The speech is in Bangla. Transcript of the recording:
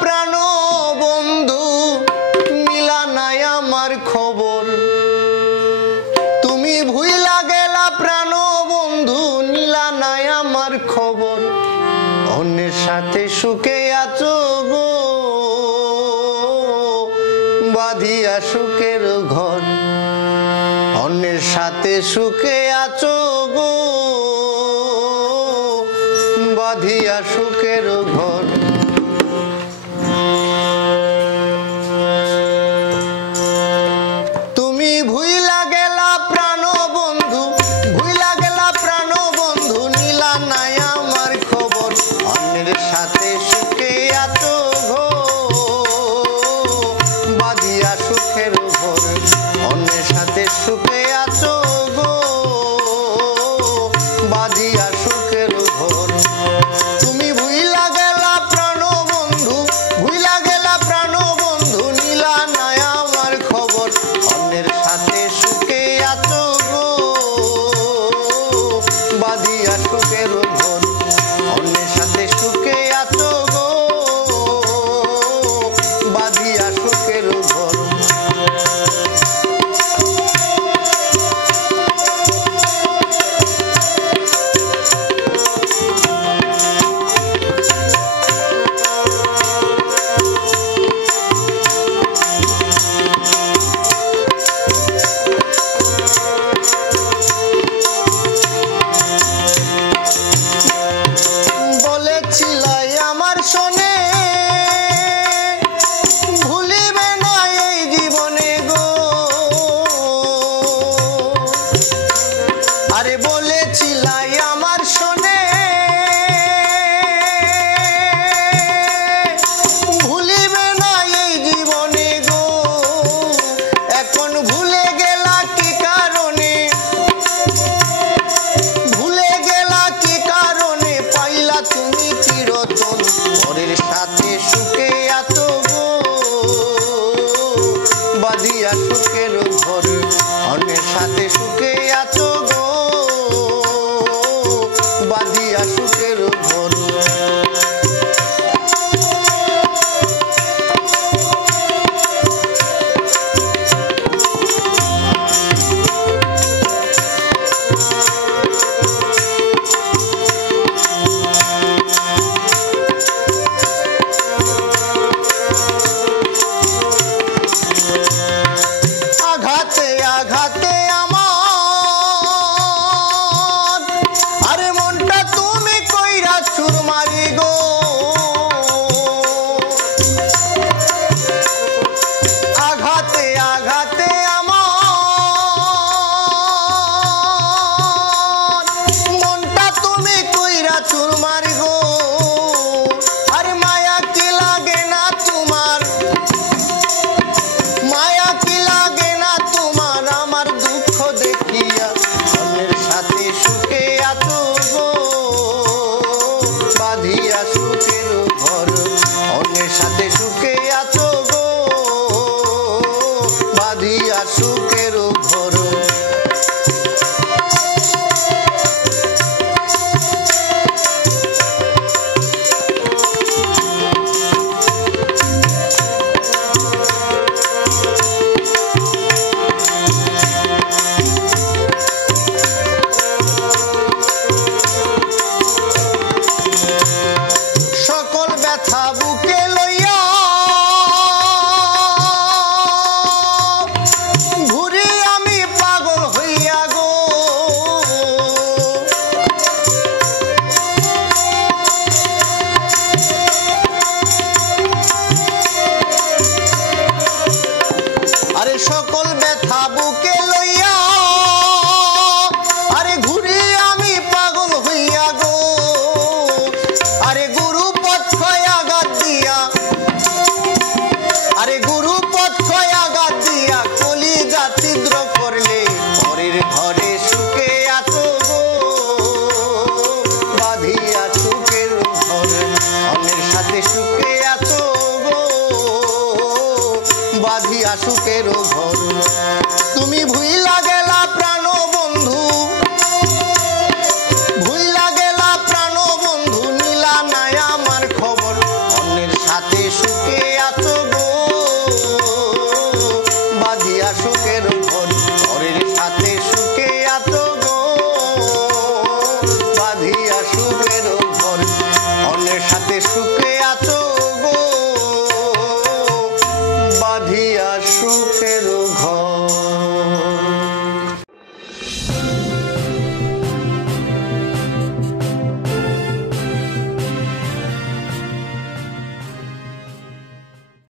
প্রাণ বন্ধু নিলা নাই আমার খবর তুমি ভুইলা গেলা প্রাণ বন্ধু নিলা নাই আমার খবর অন্যের সাথে সুখে আছো গো বাঁধিয়া সুখের ঘর অন্যের সাথে সুখে আছো গো বাঁধিয়া সুখের ঘর তুমি ভুইলা গেলা প্রাণ বন্ধু ভুইলা গেলা প্রাণ বন্ধু নিলা নাই আমার খবর অন্যের সাথে সুখে আছো গো বাঁধিয়া সুখের ঘর অন্যের সাথে সুখে আছো গো বাঁধিয়া সুখের ঘর তুমি ভুইলা গেলা প্রাণ বন্ধু ভুইলা গেলা প্রাণ বন্ধু নিলা নাই আমার খবর অন্যের সাথে সুখে আছো গো বাঁধিয়া সুখের ঘর অন্যের সাথে সুখে আছো গো বাঁধিয়া সুখের ঘর বলেছিলাই আমার শোনে ভুলিবে না এই জীবনে গো আরে বলেছিলাই আমার শোনে ভুলিবে না এই জীবনে গো এখন ভুলে গেলা কি কারণে ভুলে গেলা কি কারণে পাইলা তুমি চিরতন পরের সাথে সুখে আছো গো বাঁধিয়া সুখের ঘর অন্যের সাথে সুখে আছো গো বাঁধিয়া সুখের ঘর আঘাতে আঘাতে আমার আরে মনটা তুমি কইরা চুরমারি গো আঘাতে আঘাতে আমার মনটা তুমি কইরা চুরমারি গো আরে মায়া কি লাগে না তোমার মায়া কি লাগে না তোমার আমার দুঃখ দেখিয়া অন্যের সাথে সুখে আছো গো বাঁধিয়া সুখের